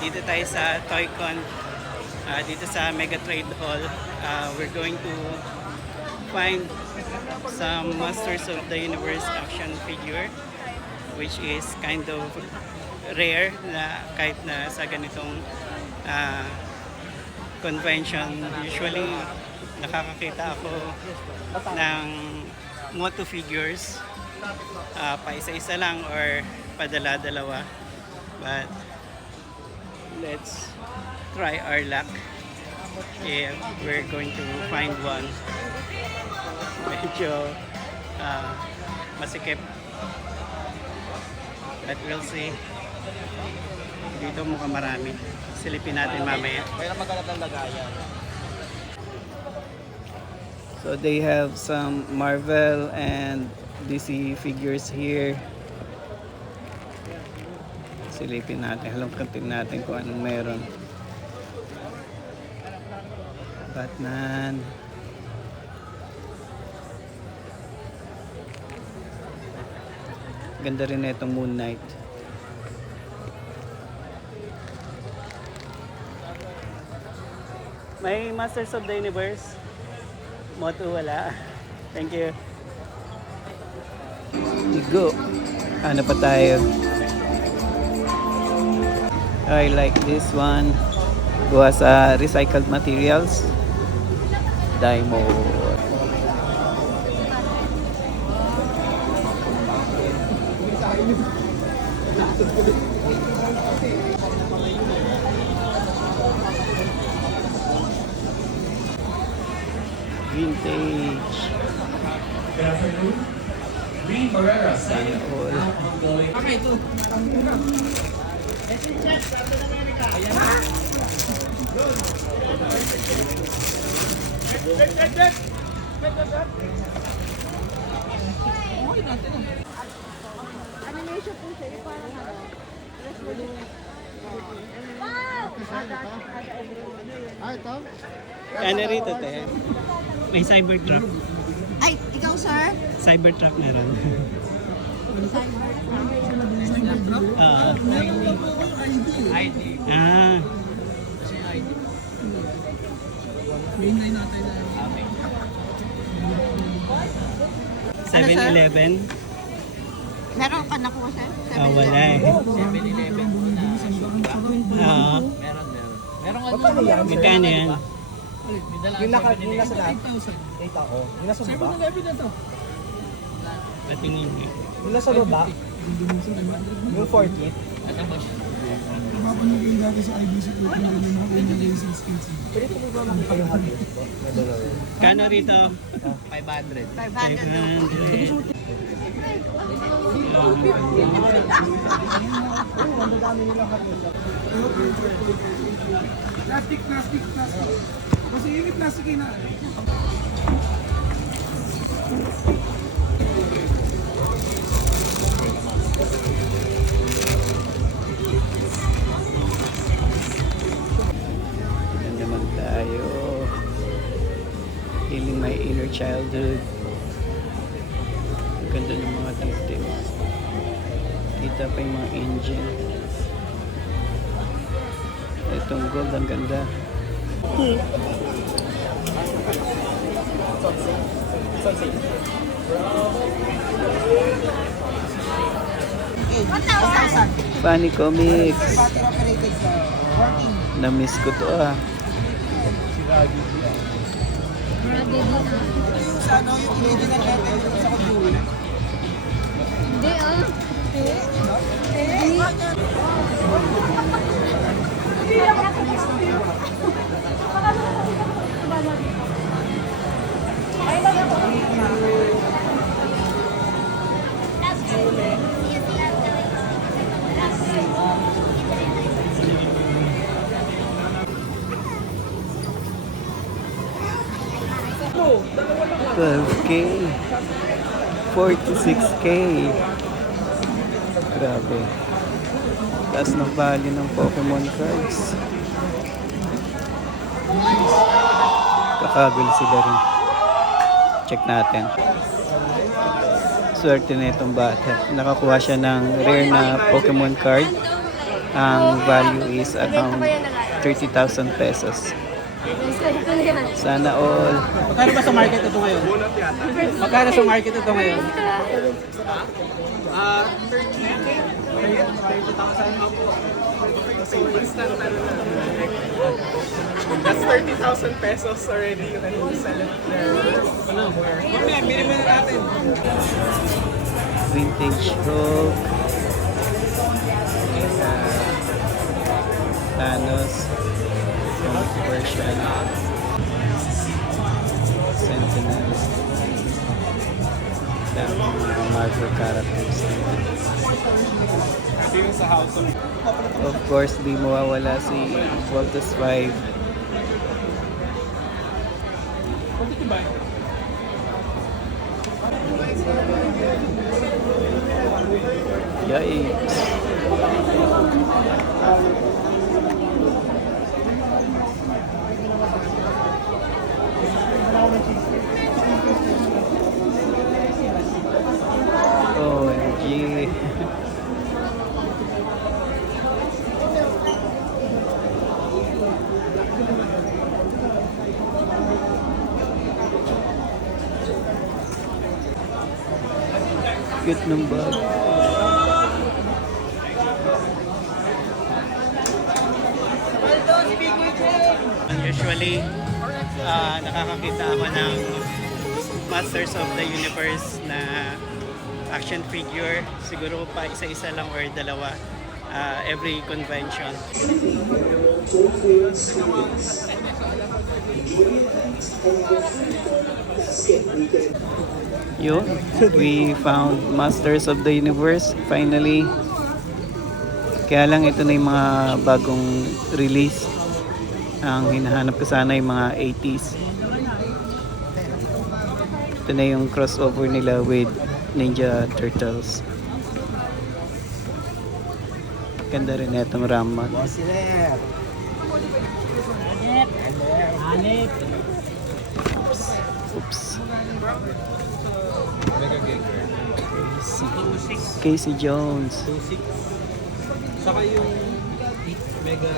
Dito tayo sa Toycon, dito sa Mega Trade Hall. We're going to find some Masters of the Universe action figure, which is kind of rare na kahit na sa ganitong convention. Usually nakakakita ako ng moto figures, pa isa-isa lang or padala-dalawa, but let's try our luck if we're going to find one. Medyo masikip, but we'll see. Dito mukhang marami. Silipin natin mamaya. Kaya maghanap ng lagayan. So they have some Marvel and DC figures here. Silipin natin, halongkatin natin kung anong meron. Batman. Ganda rin na itong Moon Knight. May Masters of the Universe? Moto wala. Thank you. Go. Ano pa tayo? I like this one. Gawa sa recycled materials. Diamond. Vintage. Good afternoon. Green Barrera, Sana all. Okay, ito. Animation po siya, yung parang Ito? Ano rito, te? May Cybertruck. Ay, ikaw sir? Cybertruck meron. Ah. ID. Ah. Kasi ID. Okay. 7-Eleven. Meron ka nakuha sir? Wala eh. 7-Eleven na suga. Ah. Meron. Meron ano? Magkano yan? May dala Yung nasa 7-Eleven. lahat. 8 ako. Yung nasa baba. Patingin nga. Yung nasa baba. Yung 40. Ano ba siya? Pwede po ba makita yung hati? Kano rito? 500. 500 daw. 500. Ang dami nilang hati. Plastic. Kasi yung plastic na. Yan naman tayo. Healing my inner childhood. Ang ganda ng mga details. Kita pa yung mga engine. Itong gold, ang ganda. Funny Comics. Na-miss ko to ah. Hindi ah. $12K, $46K. Grabe. Taas ng value ng Pokemon cards. Kakabili sila rin. Check natin. Swerte na itong bata. Nakakuha siya ng rare na Pokemon card. Ang value is around 30,000 pesos. Sana all. Magkano ba sa market ito ngayon? Magkano sa market ito ngayon? 30,000. That's 30,000 pesos already. You can sell it there. Mamaya, bili mo na natin. Vintage Rogue. Thanos. Version. Sentinel. Marvel characters. Of course, di mawawala si Voltus 5. Yikes. OMG. Cute ng bag. Usually, nakakakita ako ng Masters of the Universe na action figure. Siguro pa isa-isa lang or dalawa every convention. Yun, we found Masters of the Universe finally. Kaya lang ito na yung mga bagong release. Ang hinahanap ko sana yung mga 80s. Ito na yung crossover nila with Ninja Turtles. Ganda rin itong Ramman. Oops. Casey Jones. Saka yung Mega